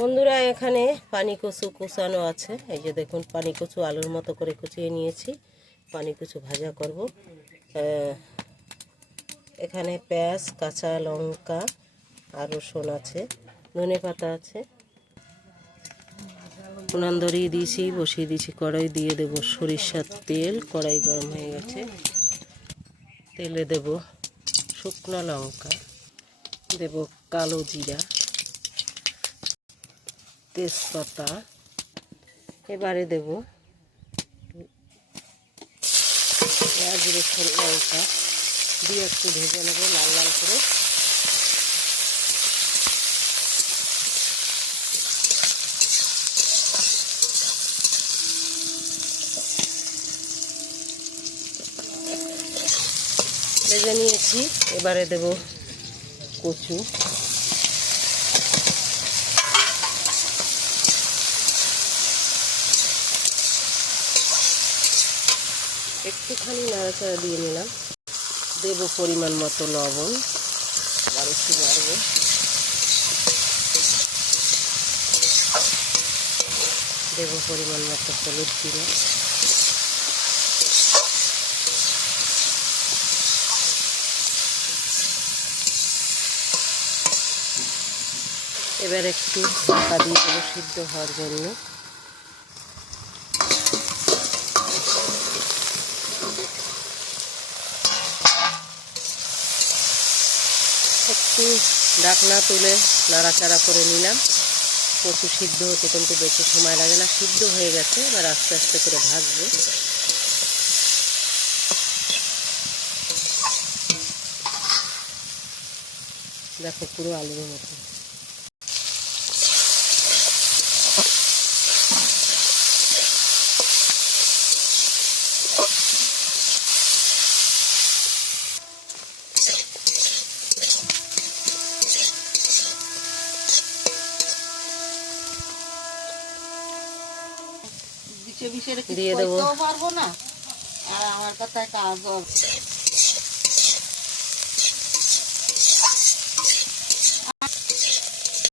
বন্ধুরা এখানে পানি কচু কুচানো আছে। এই যে দেখুন পানি কচু আলুর মতো করে কুচিয়ে নিয়েছি। পানি কচু ভাজা করব। এখানে পেঁয়াজ, কাঁচা লঙ্কা আর রসুন আছে, ধনে পাতা আছে। উনান ধরিয়ে দিয়েছি, বসিয়ে দিয়েছি কড়াই, দিয়ে দেব সরিষার তেল। কড়াই গরম হয়ে গেছে, তেলে দেব শুকনো লঙ্কা, দেব কালো জিরা, তেজপাতা। এবারে দেব পেঁয়াজ, রসুন, লঙ্কা দিয়ে একটু ভেজে নেব লাল লাল করে। ভেজে নিয়েছি, এবারে দেব কচু। একটুখানি নাড়াচাড়া দিয়ে নিলাম, দেব পরিমাণ মতো লবণ, আবার একটু নাড়ব। দেব পরিমাণ মতো হলুদ গুঁড়ো, এবার একটু ঢাকা দিয়ে দেবো সিদ্ধ হওয়ার জন্য। একটু ঢাকনা তুলে নাড়াচাড়া করে নিলাম। কচু সিদ্ধ হতে কিন্তু বেশি সময় লাগে না, সিদ্ধ হয়ে গেছে। এবার আস্তে আস্তে করে ভাজবো। দেখো পুরো আলুর মতো। দিয়ে দেবো, পারবো না, আর আমার কথায় কাজ হবে।